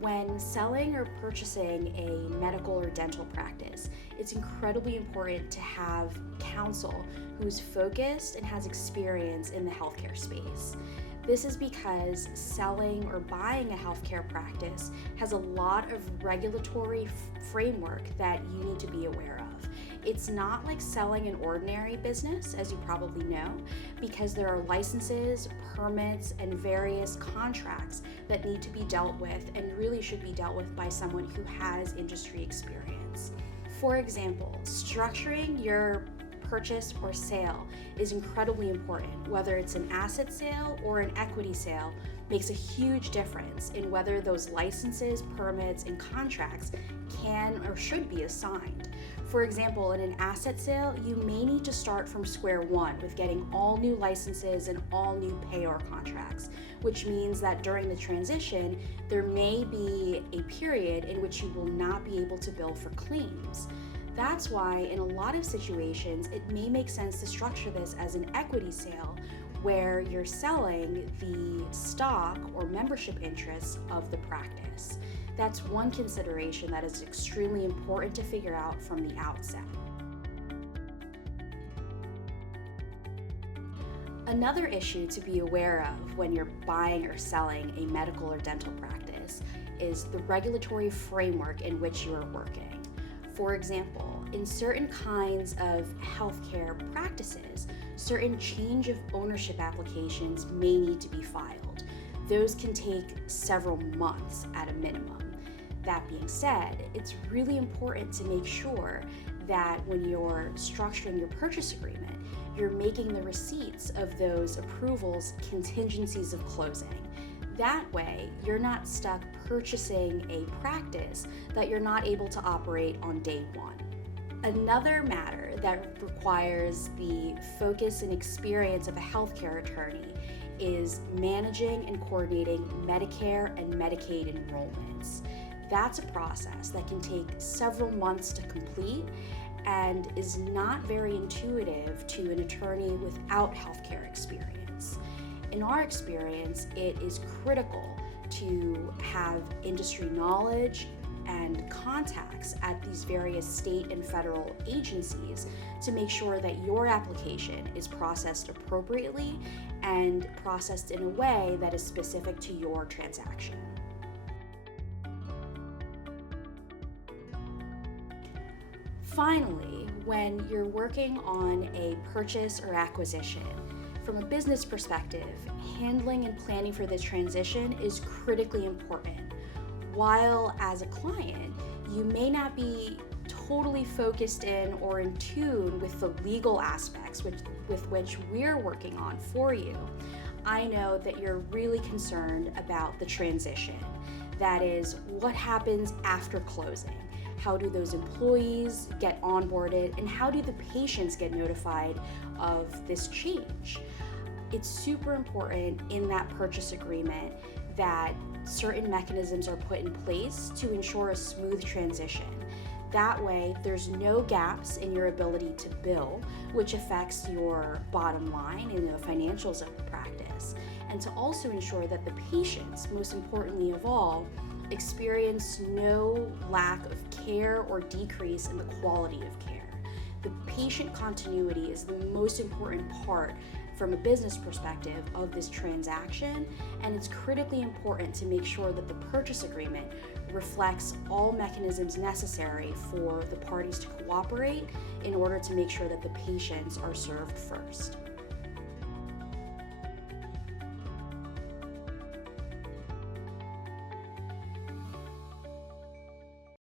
When selling or purchasing a medical or dental practice, it's incredibly important to have counsel who's focused and has experience in the healthcare space. This is because selling or buying a healthcare practice has a lot of regulatory framework that you need to be aware of. It's not like selling an ordinary business, as you probably know, because there are licenses, permits, and various contracts that need to be dealt with and really should be dealt with by someone who has industry experience. For example, structuring your purchase or sale is incredibly important. Whether it's an asset sale or an equity sale makes a huge difference in whether those licenses, permits, and contracts can or should be assigned. For example, in an asset sale, you may need to start from square one with getting all new licenses and all new payor contracts, which means that during the transition, there may be a period in which you will not be able to bill for claims. That's why in a lot of situations, it may make sense to structure this as an equity sale where you're selling the stock or membership interests of the practice. That's one consideration that is extremely important to figure out from the outset. Another issue to be aware of when you're buying or selling a medical or dental practice is the regulatory framework in which you are working. For example, in certain kinds of healthcare practices, certain change of ownership applications may need to be filed. Those can take several months at a minimum. That being said, it's really important to make sure that when you're structuring your purchase agreement, you're making the receipts of those approvals contingencies of closing. That way, you're not stuck purchasing a practice that you're not able to operate on day one. Another matter that requires the focus and experience of a healthcare attorney is managing and coordinating Medicare and Medicaid enrollments. That's a process that can take several months to complete and is not very intuitive to an attorney without healthcare experience. In our experience, it is critical to have industry knowledge and contacts at these various state and federal agencies to make sure that your application is processed appropriately and processed in a way that is specific to your transaction. Finally, when you're working on a purchase or acquisition, from a business perspective, handling and planning for this transition is critically important. While as a client, you may not be totally focused in or in tune with the legal aspects with which we're working on for you, I know that you're really concerned about the transition. That is, what happens after closing? How do those employees get onboarded, and how do the patients get notified of this change? It's super important in that purchase agreement that certain mechanisms are put in place to ensure a smooth transition. That way, there's no gaps in your ability to bill, which affects your bottom line and the financials of the practice, and to also ensure that the patients, most importantly of all, experience no lack of care or decrease in the quality of care. The patient continuity is the most important part from a business perspective of this transaction, and it's critically important to make sure that the purchase agreement reflects all mechanisms necessary for the parties to cooperate in order to make sure that the patients are served first.